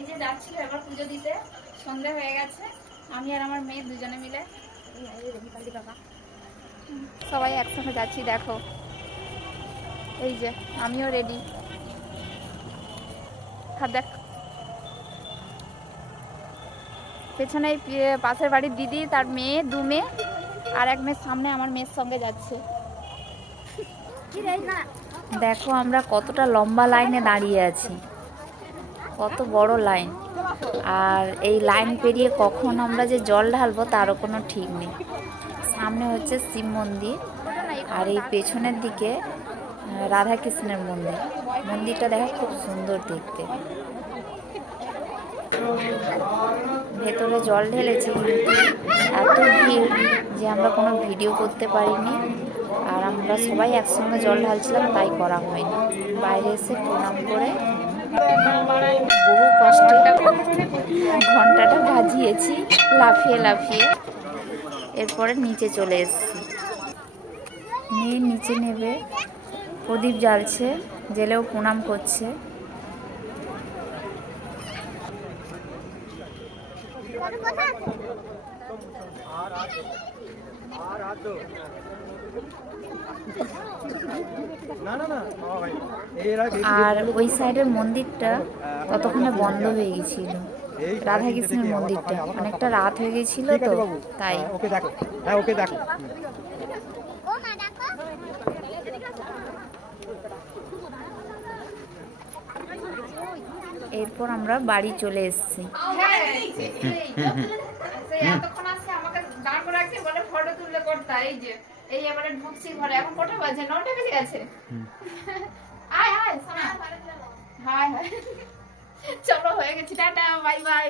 এই যে যাচ্ছিল এবার পুজো দিতে, সন্ধ্যা হয়ে গেছে। আমি আর আমার মেয়ে দুজনে মিলে সবাই একসঙ্গে যাচ্ছি। দেখো এই যে আমিও রেডি। দেখ পেছনে পাশের বাড়ির দিদি, তার মেয়ে, দু মেয়ে, আর এক মেয়ের সামনে আমার মেয়ের সঙ্গে যাচ্ছে। দেখো আমরা কতটা লম্বা লাইনে দাঁড়িয়ে আছি, কত বড় লাইন। আর এই লাইন পেরিয়ে কখন আমরা যে জল ঢালবো তারও কোনো ঠিক নেই। সামনে হচ্ছে শিব মন্দির, আর এই পেছনের দিকে রাধাকৃষ্ণের মন্দির। মন্দিরটা দেখো খুব সুন্দর দেখতে। ভেতরে জল ঢেলেছি, কিন্তু এত ভিড় যে আমরা কোনো ভিডিও করতে পারিনি। আর আমরা সবাই একসঙ্গে জল ঢালছিলাম, তাই করা হয়নি। বাইরে এসে প্রণাম করে বহু কষ্টে ঘন্টাটা বাজিয়েছি লাফিয়ে লাফিয়ে। এরপরে নিচে চলে এসেছি। মেয়ে নিচে নেবে প্রদীপ জ্বালছে, জেলেও প্রণাম করছে। আর ওই সাইডের মন্দিরটা ততক্ষণে বন্ধ হয়ে গেছিল, রাধাকৃষ্ণের মন্দিরটা। অনেকটা রাত হয়ে গেছিল তো, তাই। ওকে দেখো, হ্যাঁ ওকে দেখো। এরপর আমরা বাড়ি চলে এসেছি। ফটো তুললে করতে এই যে এই এবারে ঢুকছি ঘরে। এখন কটা বাজে? 9টা বেজে গেছে। আয় আয় সোনা, হাই হাই। চলো হয়ে গেছি, টাটা বাই বাই।